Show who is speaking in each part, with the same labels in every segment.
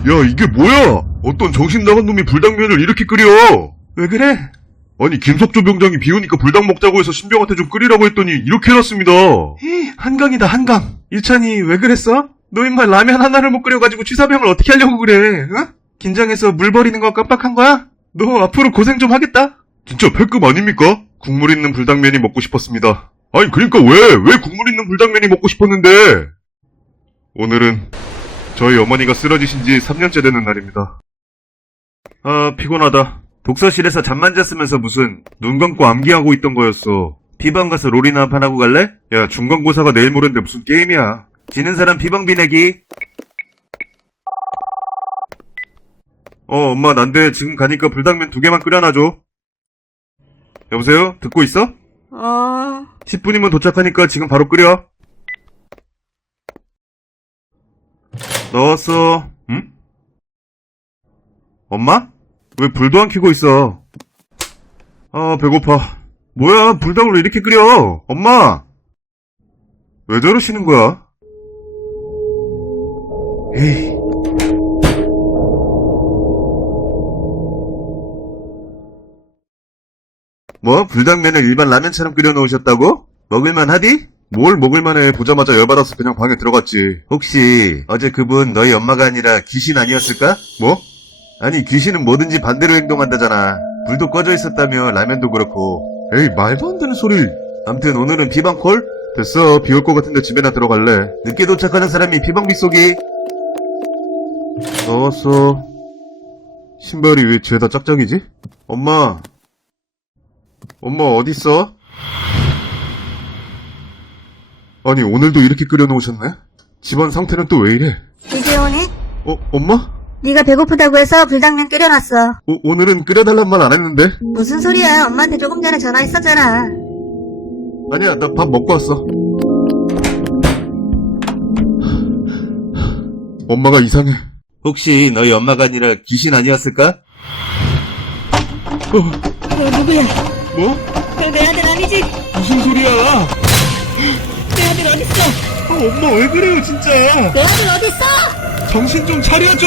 Speaker 1: 야, 이게 뭐야? 어떤 정신 나간 놈이 불닭면을 이렇게 끓여?
Speaker 2: 왜 그래?
Speaker 1: 아니, 김석조 병장이 비우니까 불닭 먹자고 해서 신병한테 좀 끓이라고 했더니 이렇게 해놨습니다.
Speaker 2: 한강이다, 한강. 유찬이 왜 그랬어? 너 임마 라면 하나를 못 끓여가지고 취사병을 어떻게 하려고 그래? 응? 긴장해서 물 버리는 거 깜빡한 거야? 너 앞으로 고생 좀 하겠다?
Speaker 1: 진짜 패급 아닙니까? 국물 있는 불닭면이 먹고 싶었습니다. 아니, 그러니까 왜 국물 있는 불닭면이 먹고 싶었는데? 오늘은 저희 어머니가 쓰러지신 지 3년째 되는 날입니다. 아, 피곤하다. 독서실에서 잠만 잤으면서 무슨 눈 감고 암기하고 있던 거였어. 비방 가서 롤이나 한 판 하고 갈래? 야, 중간고사가 내일 모레인데 무슨 게임이야. 지는 사람 비방 비내기. 엄마, 난데 지금 가니까 불닭면 2개만 끓여놔줘. 여보세요? 듣고 있어? 10분이면 도착하니까 지금 바로 끓여. 넣었어. 응? 엄마? 왜 불도 안 켜고 있어? 아, 배고파. 뭐야, 불닭을 왜 이렇게 끓여? 엄마! 왜 저러시는 거야? 에이. 뭐? 불닭면을 일반 라면처럼 끓여 놓으셨다고? 먹을만 하디? 뭘 먹을만 해. 보자마자 열받아서 그냥 방에 들어갔지. 혹시 어제 그분 너희 엄마가 아니라 귀신 아니었을까? 뭐? 아니, 귀신은 뭐든지 반대로 행동한다잖아. 불도 꺼져 있었다며, 라면도 그렇고. 에이, 말도 안 되는 소리. 암튼 오늘은 비방콜? 됐어. 비 올 것 같은데 집에나 들어갈래. 늦게 도착하는 사람이 비방비 쏘기. 넣었어. 신발이 왜 죄다 짝짝이지? 엄마 어딨어? 아니, 오늘도 이렇게 끓여놓으셨네? 집안 상태는 또 왜 이래?
Speaker 3: 이제 오네?
Speaker 1: 엄마?
Speaker 3: 네가 배고프다고 해서 불닭면 끓여놨어.
Speaker 1: 오늘은 끓여달란 말 안 했는데?
Speaker 3: 무슨 소리야? 엄마한테 조금 전에 전화했었잖아.
Speaker 1: 아니야, 나 밥 먹고 왔어. 엄마가 이상해. 혹시 너희 엄마가 아니라 귀신 아니었을까?
Speaker 3: 너 누구야?
Speaker 1: 뭐?
Speaker 3: 너 내 아들 아니지?
Speaker 1: 무슨 소리야?
Speaker 3: 내 아들 어딨어?
Speaker 2: 엄마 왜 그래요, 진짜?
Speaker 3: 내 아들 어딨어?
Speaker 2: 정신 좀 차려, 좀!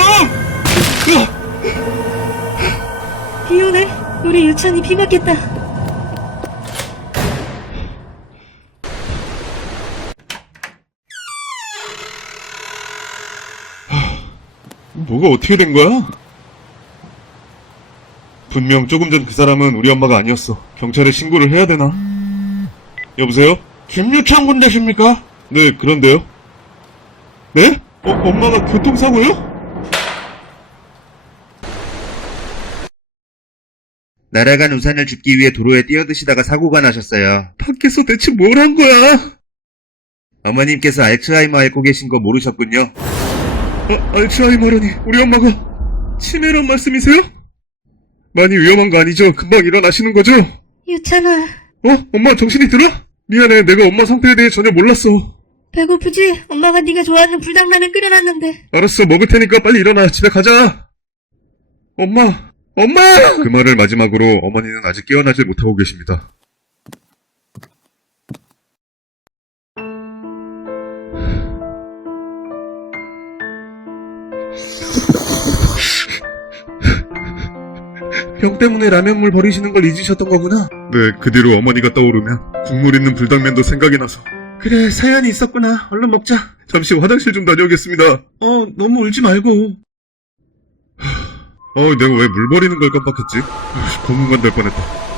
Speaker 3: 비 오네? 우리 유찬이 비 맞겠다.
Speaker 1: 뭐가 어떻게 된 거야? 분명 조금 전 그 사람은 우리 엄마가 아니었어. 경찰에 신고를 해야 되나? 여보세요? 김유창 군 되십니까? 네, 그런데요. 네? 엄마가 교통사고요? 날아간 우산을 줍기 위해 도로에 뛰어드시다가 사고가 나셨어요. 밖에서 대체 뭘 한 거야? 어머님께서 알츠하이머 앓고 계신 거 모르셨군요. 알츠하이머라니, 우리 엄마가 치매란 말씀이세요? 많이 위험한 거 아니죠? 금방 일어나시는 거죠?
Speaker 3: 유찬아,
Speaker 1: 엄마 정신이 들어? 미안해, 내가 엄마 상태에 대해 전혀 몰랐어.
Speaker 3: 배고프지? 엄마가 네가 좋아하는 불닭라면 끓여놨는데.
Speaker 1: 알았어, 먹을 테니까 빨리 일어나. 집에 가자. 엄마! 그 말을 마지막으로 어머니는 아직 깨어나질 못하고 계십니다. 병 때문에 라면물 버리시는 걸 잊으셨던 거구나? 네, 그 뒤로 어머니가 떠오르면 국물 있는 불닭면도 생각이 나서. 그래, 사연이 있었구나. 얼른 먹자. 잠시 화장실 좀 다녀오겠습니다. 너무 울지 말고. 내가 왜 물 버리는 걸 깜빡했지? 고문관 될 뻔했다.